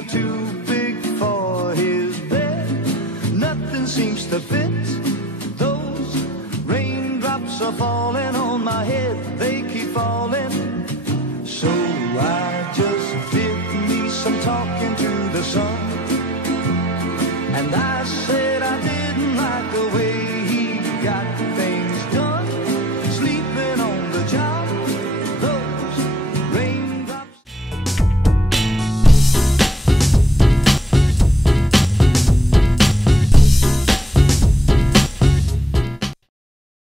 are too big for his bed. Nothing seems to fit. Those raindrops are falling on my head, they keep falling. So I just did me some talking to the sun, and I said I did